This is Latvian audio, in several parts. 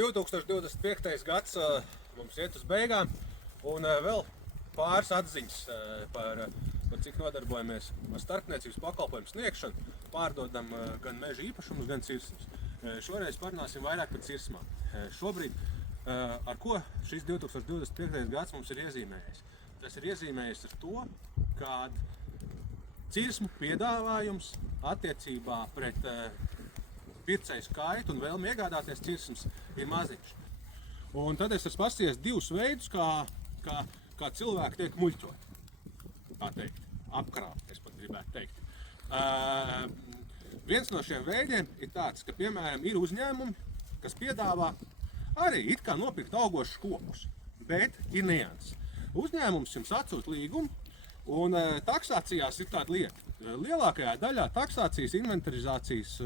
2025. gads mums iet uz beigām, un vēl pāris atziņas par cik nodarbojamies ar starpniecības pakalpojumu sniegšanu, pārdodam gan meža īpašumus, gan cirsmas. Šoreiz parunāsim vairāk par cirsmām. Šobrīd, ar ko šis 2025. gads mums ir iezīmējies? Tas ir iezīmējies ar to, ka cirsmu piedāvājums attiecībā pret pircēju skaitu un vēlmi iegādāties cirsmas ir maziņš. Un tad es esmu paskatījies divus veidus, kā cilvēki tiek muļķoti. Tā teikt, apkrāt, es pat gribētu teikt. Viens no šiem veidiem ir tāds, ka, piemēram, ir uzņēmumi, kas piedāvā arī it kā nopirkt augošus kokus, bet ir nianses. Uzņēmums jums atsūta līgumu, un taksācijās ir tāda lieta. Lielākajā daļā taksācijas inventarizācijas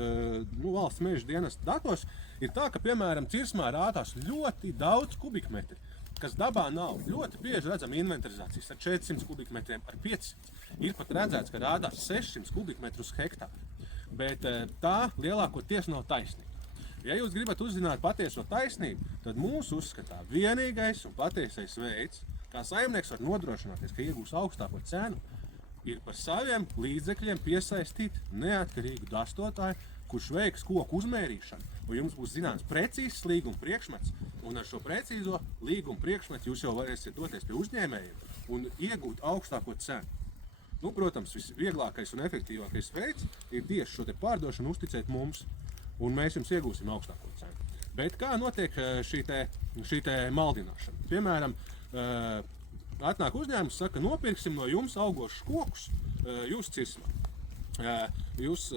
valsts meža dienesta datos ir tā, ka, piemēram, cirsmā rādās ļoti daudz kubikmetri, kas dabā nav. Ļoti bieži redzam inventarizācijas ar 400 kubikmetriem, ar 500. Ir pat redzēts, ka rādās 600 kubikmetru uz hektāru. Bet tā lielākoties nav taisnība. Ja jūs gribat uzzināt patieso taisnību, tad mūsu uzskatā vienīgais un patiesais veids, kā saimnieks var nodrošināties, ka iegūs augstāko cenu, ir par saviem līdzekļiem piesaistīt neatkarīgu dastotāju, kurš veiks koku uzmērīšanu, un jums būs zināms precīzs līguma priekšmets, un ar šo precīzo līguma priekšmetu jūs jau varēsiet doties pie uzņēmējiem un iegūt augstāko cenu. Protams, visvieglākais un efektīvākais veids ir tieši šo te pārdošanu uzticēt mums, un mēs jums iegūsim augstāko cenu. Bet kā notiek šī te maldināšana? Piemēram, atnāk uzņēmums, saka, nopirksim no jums augošus kokus jūsu cirsmā. Jūs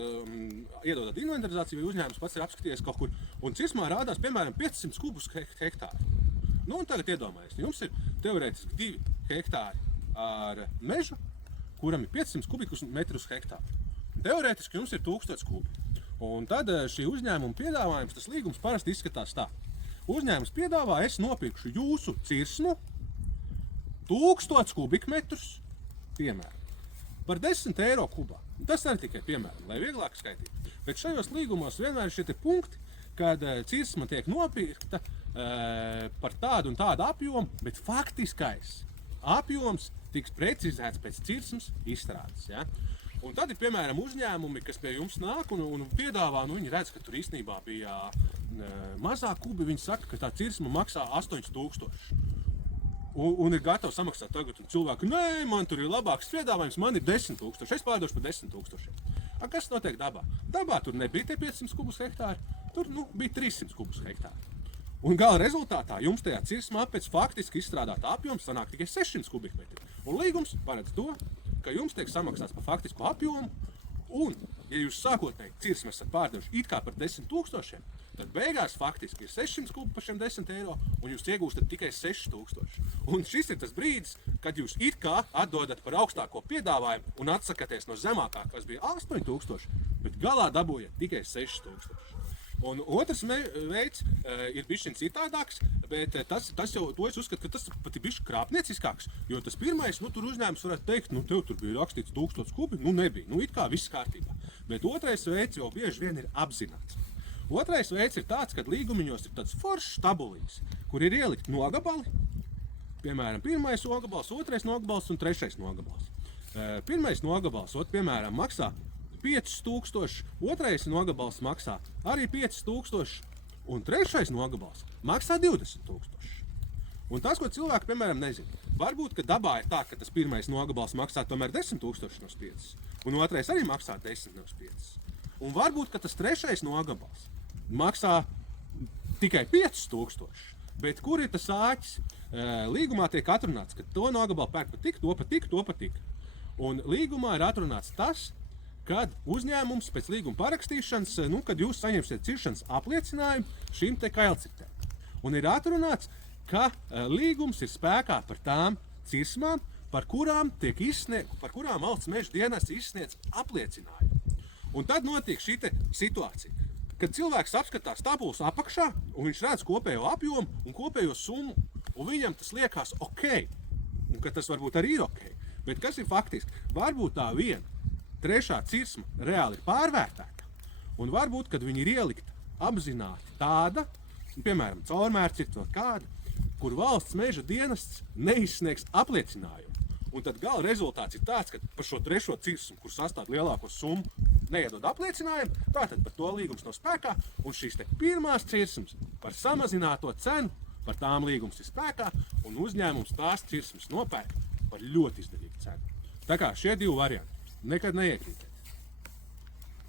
iedodat inventarizāciju, vai uzņēmums pats ir apskatījies kaut kur, un cirsmā rādās, piemēram, 500 kubus hektāri. Un tagad iedomājies, jums ir teorētiski 2 hektāri ar mežu, kuram ir 500 kubikus metrus hektāru. Teorētiski jums ir 1000 kubi. Un tad šī uzņēmuma piedāvājums, tas līgums parasti izskatās tā. Uzņēmums piedāvā, es nopirkšu jūsu cirsmu 1000 kubikmetrus, piemēram, par 10 eiro kubā. Tas arī tikai piemēram, lai vieglāk skaitīt. Bet šajos līgumos vienmēr ir šie punkti, kad cirsma tiek nopirkta par tādu un tādu apjomu, bet faktiskais apjoms tiks precizēts pēc cirsmas izstrādes. Ja? Un tad ir, piemēram, uzņēmumi, kas pie jums nāk un piedāvā, viņi redz, ka tur īstenībā bija mazāk kubi, viņi saka, ka tā cirsma maksā 8000. Un ir gatavi samaksāt tagad, un cilvēki, nē, man tur ir labāks piedāvājums, man ir 10 000, es pārdošu par 10 000. Kas notiek dabā? Dabā tur nebija tie 500 kubus hektāri, tur bija 300 kubus hektāri. Un gala rezultātā jums tajā cirsmā pēc faktiski izstrādāta apjoms sanāk tikai 600 kubikmetri. Un līgums paredz to, ka jums tiek samaksāts par faktisko apjomu, un, ja jūs sākotnēji cirsmu esat pārdevuši it kā par 10 000, tad beigās faktiski ir 600 kubi par šiem 10 eiro, un jūs iegūstat tikai 6000. Un šis ir tas brīdis, kad jūs it kā atdodat par augstāko piedāvājumu un atsakaties no zemākā, kas bija 8000, bet galā dabūjat tikai 6000. Un otrs veids ir bišķiņ citādāks, bet tas jau, to es uzskatu, ka tas pat ir bišķi krāpnieciskāks, jo tas pirmais, tur uzņēmums varētu teikt, tev tur bija rakstīts 1000 kubi, nebija, it kā viss kārtībā. Bet otrais veids jau bieži vien ir apzināts. Otrais veids ir tāds, kad līgumiņos ir tāds foršs tabulīts, kur ir ielikt nogabali, piemēram, pirmais nogabals, otrais nogabals un trešais nogabals. Pirmais nogabals, piemēram, maksā 5000, otrais nogabals maksā arī 5000, un trešais nogabals maksā 20 000. Un tas, ko cilvēki, piemēram, nezina, varbūt, ka dabā ir tā, ka tas pirmais nogabals maksā tomēr 10 000 no 5, un otrais arī maksā 10 no 5. Un varbūt, ka tas trešais nogabals maksā tikai 5000, bet kur ir tas āķis? Līgumā tiek atrunāts, ka to nogabalu pērk pa tik, to pa tik, to pa tik. Un līgumā ir atrunāts tas, kad uzņēmums pēc līguma parakstīšanas, kad jūs saņemsiet ciršanas apliecinājumu šīm te kailcirtēm. Un ir atrunāts, ka līgums ir spēkā par tām cirsmām, par kurām valsts meža dienests izsniedz apliecinājumu. Un tad notiek šī te situācija, kad cilvēks apskatās tabulas apakšā, un viņš redz kopējo apjomu un kopējo summu, un viņam tas liekas ok, un ka tas varbūt arī ir ok. Bet kas ir faktiski? Varbūt tā viena trešā cirsma reāli ir pārvērtēta, un varbūt, kad viņi ir ielikta apzināti tāda, piemēram, caurmērcirkta vai kāda, kur valsts meža dienests neizsniegs apliecinājumu. Un tad gala rezultāts ir tāds, ka par šo trešo cirsmu, kur sastāv lielāko summu, neiedod apliecinājumu, tātad par to līgums nav spēkā, un šīs te pirmās cirsmas par samazināto cenu, par tām līgums ir spēkā, un uzņēmums tās cirsmas nopērk par ļoti izdevīgu cenu. Tā kā šie divi varianti nekad neiekrīt.